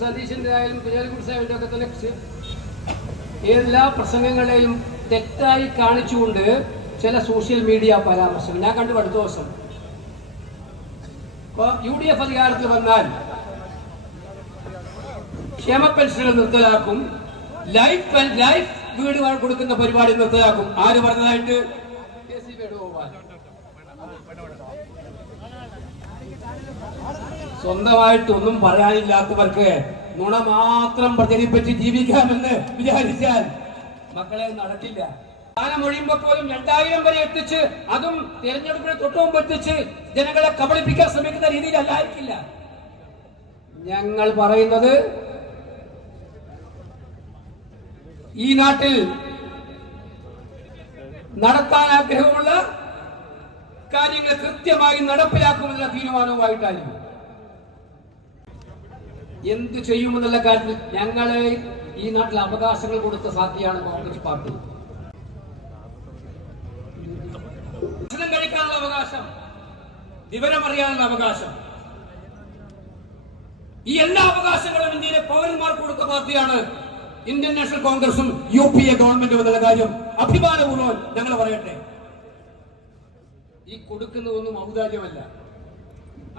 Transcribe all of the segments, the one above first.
സതീശന്റെ ആയാലും കുഞ്ഞാലിക്കുട്ടി സാഹിബിന്റെ ഒക്കെ തന്നെ എല്ലാ പ്രസംഗങ്ങളെയും തെറ്റായി കാണിച്ചുകൊണ്ട് ചില സോഷ്യൽ മീഡിയ പരാമർശങ്ങൾ ഞാൻ കണ്ടു. അടുത്ത ദിവസം UDF അധികാരത്തിൽ വന്നാൽ ക്ഷേമ പെൻഷനുകൾ നിർത്തലാക്കും, ലൈഫ് വീട് കൊടുക്കുന്ന പരിപാടി നിർത്തലാക്കും. ആര് പറഞ്ഞതായിട്ട്? സ്വന്തമായിട്ടൊന്നും പറയാനില്ലാത്തവർക്ക് നുണ മാത്രം പ്രചരിപ്പിച്ച് ജീവിക്കാമെന്ന് വിചാരിച്ചാൽ മക്കളെ നടക്കില്ല. സ്ഥാനമൊഴിയുമ്പോ പോലും 2000 വരെ എത്തിച്ച്, അതും തിരഞ്ഞെടുപ്പിന് തൊട്ടുമുമ്പ് എത്തിച്ച് ജനങ്ങളെ കബളിപ്പിക്കാൻ ശ്രമിക്കുന്ന രീതിയിലല്ലായിരിക്കില്ല ഞങ്ങൾ പറയുന്നത്. ഈ നാട്ടിൽ നടത്താൻ ആഗ്രഹമുള്ള കാര്യങ്ങൾ കൃത്യമായി നടപ്പിലാക്കുമെന്നുള്ള തീരുമാനവുമായിട്ടായിരുന്നു. എന്ത് ചെയ്യുമെന്നുള്ള കാര്യത്തിൽ ഞങ്ങളെ ഈ നാട്ടിൽ അവകാശങ്ങൾ കൊടുത്ത സാധ്യയാണ് കോൺഗ്രസ് പാർട്ടി. ഭക്ഷണം കഴിക്കാനുള്ള അവകാശം, വിവരമറിയാനുള്ള അവകാശം, ഈ എല്ലാ അവകാശങ്ങളും ഇന്ത്യയിലെ പൗരന്മാർക്ക് കൊടുത്ത പാർട്ടിയാണ് ഇന്ത്യൻ നാഷണൽ കോൺഗ്രസും UPA ഗവൺമെന്റും എന്നുള്ള കാര്യം അഭിമാനപൂർവ്വം ഞങ്ങൾ പറയട്ടെ. ഈ കൊടുക്കുന്നതൊന്നും ഔദാര്യമല്ല.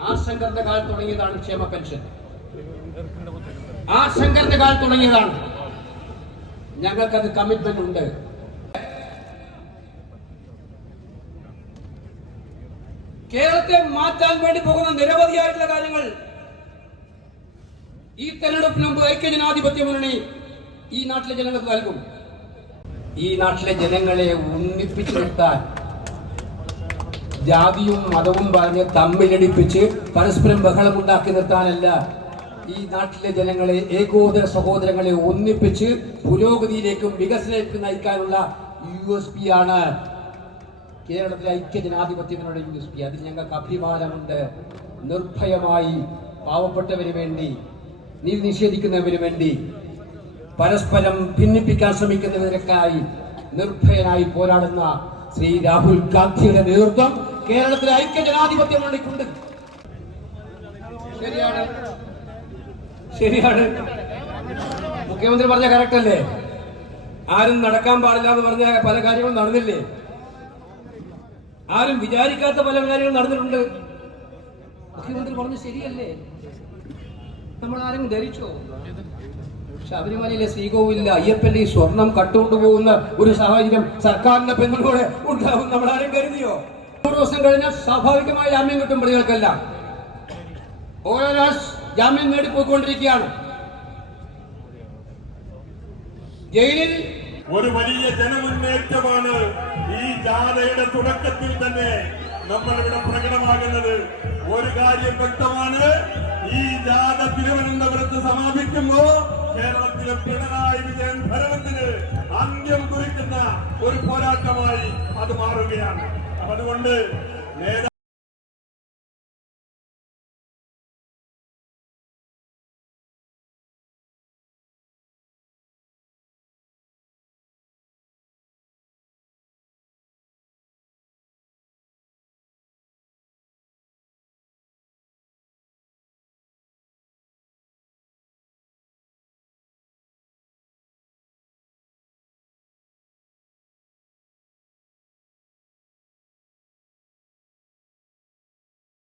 ആശങ്കറിന്റെ കാലത്ത് തുടങ്ങിയതാണ് ക്ഷേമ പെൻഷൻ. ആശങ്കറിന്റെ കാലത്ത് തുടങ്ങിയതാണ്. ഞങ്ങൾക്കത് കമ്മിറ്റ്മെന്റ് ഉണ്ട്. കേരളത്തെ മാറ്റാൻ വേണ്ടി പോകുന്ന നിരവധിയായിട്ടുള്ള കാര്യങ്ങൾ ഈ തെരഞ്ഞെടുപ്പിന് മുമ്പ് ഐക്യജനാധിപത്യ മുന്നണി ഈ നാട്ടിലെ ജനങ്ങൾക്ക് നൽകും. ഈ നാട്ടിലെ ജനങ്ങളെ ഒന്നിപ്പിച്ചു നിർത്താൻ ജാതിയും മതവും പറഞ്ഞ് തമ്മിലടിപ്പിച്ച് പരസ്പരം ബഹളമുണ്ടാക്കി നിർത്താനല്ല, ഈ നാട്ടിലെ ജനങ്ങളെ, ഏകോദര സഹോദരങ്ങളെ ഒന്നിപ്പിച്ച് പുരോഗതിയിലേക്കും വികസനത്തിലേക്കും നയിക്കാനുള്ള USP ആണ് കേരളത്തിലെ ഐക്യജനാധിപത്യത്തിനുള്ള USP. അതിൽ ഞങ്ങൾക്ക് അഭിമാനമുണ്ട്. നിർഭയമായി പാവപ്പെട്ടവന് വേണ്ടി, നീതി നിഷേധിക്കുന്നവന് വേണ്ടി, പരസ്പരം ഭിന്നിപ്പിക്കാൻ ശ്രമിക്കുന്നതിനൊക്കെയായി നിർഭയനായി പോരാടുന്ന ശ്രീ രാഹുൽ ഗാന്ധിയുടെ നേതൃത്വം കേരളത്തിലെ ഐക്യജനാധിപത്യ മുന്നണിക്കുണ്ട്. ശരിയാണ്. മുഖ്യമന്ത്രി പറഞ്ഞ കറക്റ്റ് അല്ലേ? ആരും നടക്കാൻ പാടില്ല എന്ന് പറഞ്ഞ പല കാര്യങ്ങളും നടന്നില്ലേ? ആരും വിചാരിക്കാത്ത പല കാര്യങ്ങളും നടന്നിട്ടുണ്ട്. മുഖ്യമന്ത്രി പറഞ്ഞു ശരിയല്ലേ? നമ്മൾ ആരും ധരിച്ചോ? ശബരിമലയിലെ ശ്രീകോവിലില്ല അയ്യപ്പന്റെ ഈ സ്വർണം കട്ടുകൊണ്ടുപോകുന്ന ഒരു സാഹചര്യം സർക്കാരിന്റെ പിന്തുണയോടെ ഉണ്ടാവും നമ്മൾ ആരും കരുതിയോ? 100 ദിവസം കഴിഞ്ഞാൽ സ്വാഭാവികമായി ജാമ്യം കിട്ടും പ്രതികൾക്കല്ല. ഓരോ ജാമ്യം നേടിപ്പോയിക്കൊണ്ടിരിക്കുകയാണ്. ജയിലിൽ ഒരു വലിയ ജനമുന്നേറ്റമാണ് ഈ ജാഥയുടെ തുടക്കത്തിൽ തന്നെ നമ്മളിവിടെ പ്രകടമാകുന്നത്. ഒരു കാര്യം വ്യക്തമാണ്, ഈ ജാഥ തിരുവനന്തപുരത്ത് സമാപിക്കുമ്പോ കേരളത്തിലെ പിണറായി വിജയൻ ഭരണത്തിന് അന്ത്യം കുറിക്കുന്ന ഒരു പോരാട്ടമായി അത് മാറുകയാണ്. അതുകൊണ്ട്